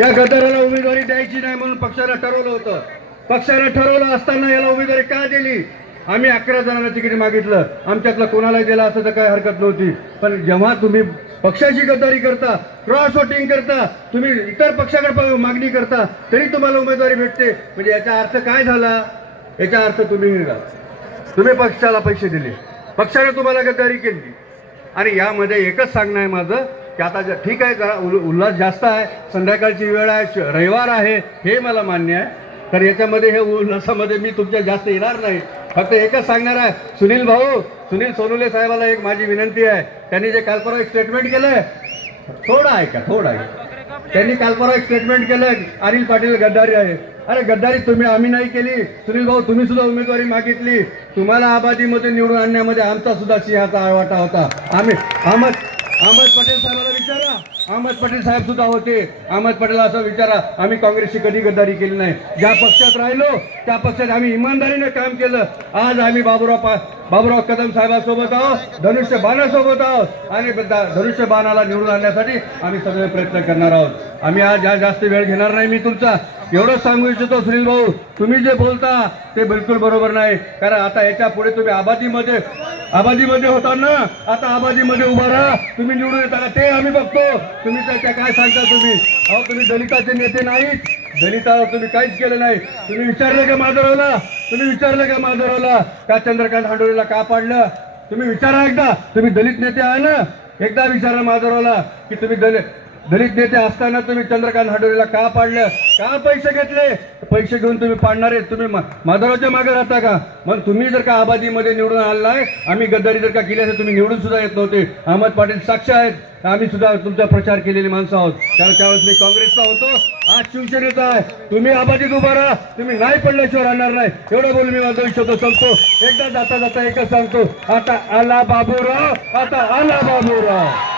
या गदाराला उमेदवारी द्यायची नाही म्हणून पक्षानं ठरवलं होतं. पक्षानं ठरवलं असताना याला उमेदवारी का दिली? आम्ही अकरा जणांना तिकीट मागितलं. आमच्यातलं कोणाला दिलं असं तर काही हरकत नव्हती. पण जेव्हा तुम्ही पक्षाची गद्दारी करता क्रॉस वोटिंग करता तुम्ही इतर पक्षाकडे मागणी करता तरी तुम्हाला उमेदवारी भेटते. म्हणजे याचा अर्थ काय झाला? याचा अर्थ तुम्ही तुम्ही पक्षाला पैसे दिले. पक्षाने तुम्हाला गद्दारी केली. आणि यामध्ये एकच सांगणं आहे माझं. की आता ठीक आहे जरा उल- उल्हास जास्त आहे संध्याकाळची वेळ आहे रविवार आहे हे मला मान्य आहे. तर याच्यामध्ये हे उल्हासामध्ये मी तुमच्या जास्त येणार नाही. फक्त एकच सांगणार आहे सुनील भाऊ सुनील सोनुले साहेबाला एक माझी विनंती आहे. त्यांनी जे काल परवा एक स्टेटमेंट केलंय थोडं ऐका थोडं ऐका. त्यांनी काल परवा एक स्टेटमेंट केलं अनिल पाटील गद्दारी आहे. अरे गद्दारी तुम्ही आम्ही नाही केली. सुनील भाऊ तुम्ही सुद्धा उमेदवारी मागितली. तुम्हाला आबादीमध्ये निवडून आणण्यामध्ये आमचा सुद्धा सिंहाचा वाटा होता. आम्ही अहमद अहमद पटेल साहेबाला विचारा. अहमद पटेल साहेब सुद्धा होते. अहमद पटेल असं विचारा आम्ही काँग्रेसची कधी गद्दारी केली नाही? ज्या पक्षात राहिलो त्या पक्षात आम्ही इमानदारीने काम केलं. आज आम्ही बाबुराव पा बाबुराव कदम साहेबांसोबत आहोत धनुष्य बाणासोबत आहोत. आणि धनुष्य बाणाला निवडून आणण्यासाठी आम्ही सगळे प्रयत्न करणार आहोत. आम्ही आज जास्त वेळ घेणार नाही मी तुमचा. एवढंच सांगू इच्छितो सुनील भाऊ तुम्ही जे बोलता ते बिलकुल बरोबर नाही. कारण आता याच्यापुढे तुम्ही आबादीमध्ये आबादीमध्ये होता ना आता आबादीमध्ये उभा राहा. तुम्ही निवडून येता ते आम्ही बघतो. तुम्ही त्याच्या काय सांगता तुम्ही? अहो तुम्ही दलिताचे नेते नाहीत. दलितावर तुम्ही काहीच केलं नाही. तुम्ही विचारलं का माधवरावला तुम्ही विचारलं का माधवरावला का चंद्रकांत हांडोळेला का पाडलं? तुम्ही विचारा एकदा. तुम्ही दलित नेते आहे ना? एकदा विचारा माधवरावला की तुम्ही दलित दलित नेते असताना तुम्ही चंद्रकांत हाडोरेला का पाडलं? का पैसे घेतले? पैसे घेऊन तुम्ही पाडणार आहे तुम्ही मा- माधवरावच्या मागे राहता का? मग तुम्ही जर का आबादीमध्ये निवडून आलाय आम्ही गद्दारी जर का केली असेल तुम्ही निवडून सुद्धा येत नव्हते. अहमद पाटील साक्ष आहेत. आम्ही सुद्धा तुमचा प्रचार केलेली माणसं आहोत. कारण त्यावेळेस मी काँग्रेसचा होतो. आज शिवसेनेचा आहे. तुम्ही आबादीत उभा राहा. तुम्ही नाही पडल्याशिवाय राहणार नाही. एवढं बोलून मी माझा शब्द सांगतो एकदा जाता जाता एकच सांगतो. आता आला बाबूराव. आता आला बाबूराव.